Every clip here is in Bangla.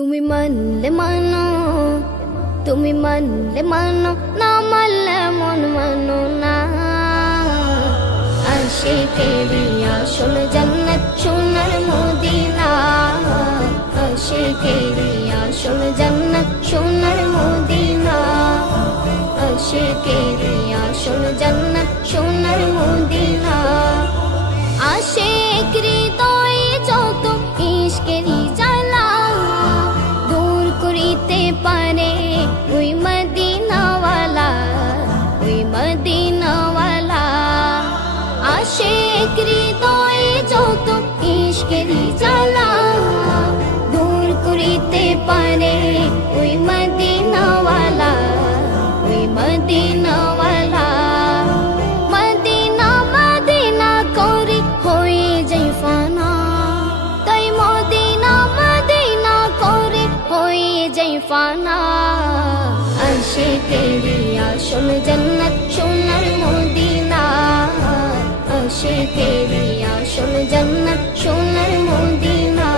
তুমি মানলে মানো, তুমি মানলে মানো, না মানলে মন মানো না। আশিকেরি আসল জান্নাত সোনার মদিনা, আশিকেরি আসল জান্নাত সোনার মদিনা, আশিকেরি আসল জান্নাত সোনার মদিনা। আশিক হৃদয়ে যত ইশকেরি জ্বালা দূর করিতে পারে ওই মদিনাওয়ালা, ওই মদিনাওয়ালা। আশিক হৃদয়ে যত ইশকেরি জ্বালা দূর করিতে পারে ওই মদিনাওয়ালা, ওই মদিনাওয়ালা। মদিনা মদিনা করে হয়ে যাই ফানা, তাই মদিনা মদিনা করে হয়ে যাই ফানা। আশিকেরি আসল জান্নাত সোনার মদিনা, আশিকেরি আসল জান্নাত সোনার মদিনা,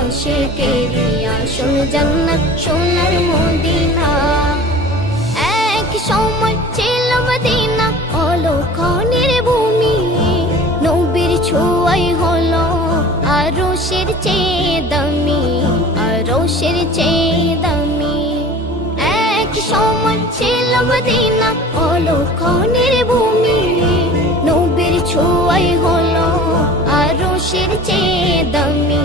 আশিকেরি আসল জান্নাত সোনার মদিনা। এক সময় ছিল মদিনা অলক্ষণের ভূমি, নবীর ছোঁয়াই হলো আরশের চেয়ে দামি, আরশের চেয়ে দামি। এক সময় ছিল মদিনা অলক্ষণের ভূমি, নবীর ছোঁয়াই হলো আরশের চেয়ে দামি,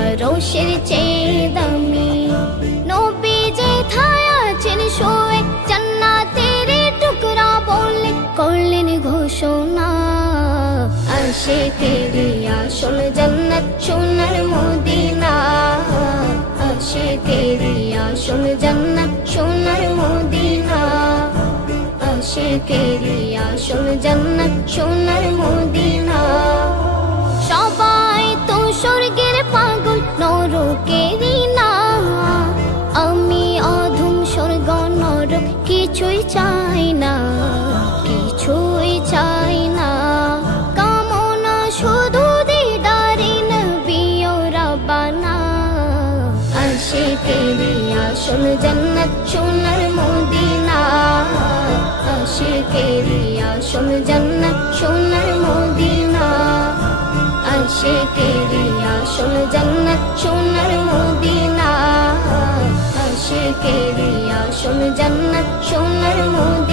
আরশের চেয়ে দামি। নবী যেথায় আছেন শোয়ে জান্নাতের টুকরা বলে করলেন ঘোষণা। আশিকেরি আসল জান্নাত সোনার মদিনা, আশিকেরি আসল জান্নাত সোনার মদিনা, আশিকেরি আসল জান্নাত সোনার মদিনা। সবাই তো স্বর্গের পাগল নরকেরই না, আমি অধম স্বর্গ নরক কিছুই চাই না, কিছুই চাই না। কামনা শুধু দিদারে নবী ও রাব্বানা। আশিকেরি আসল জান্নাত সোনার মদিনা, আশিকেরি আসল জান্নাত সোনার মদিনা, আশিকেরি আসল জান্নাত সোনার মদিনা, আশিকেরি আসল জান্নাত সোনার মদিনা।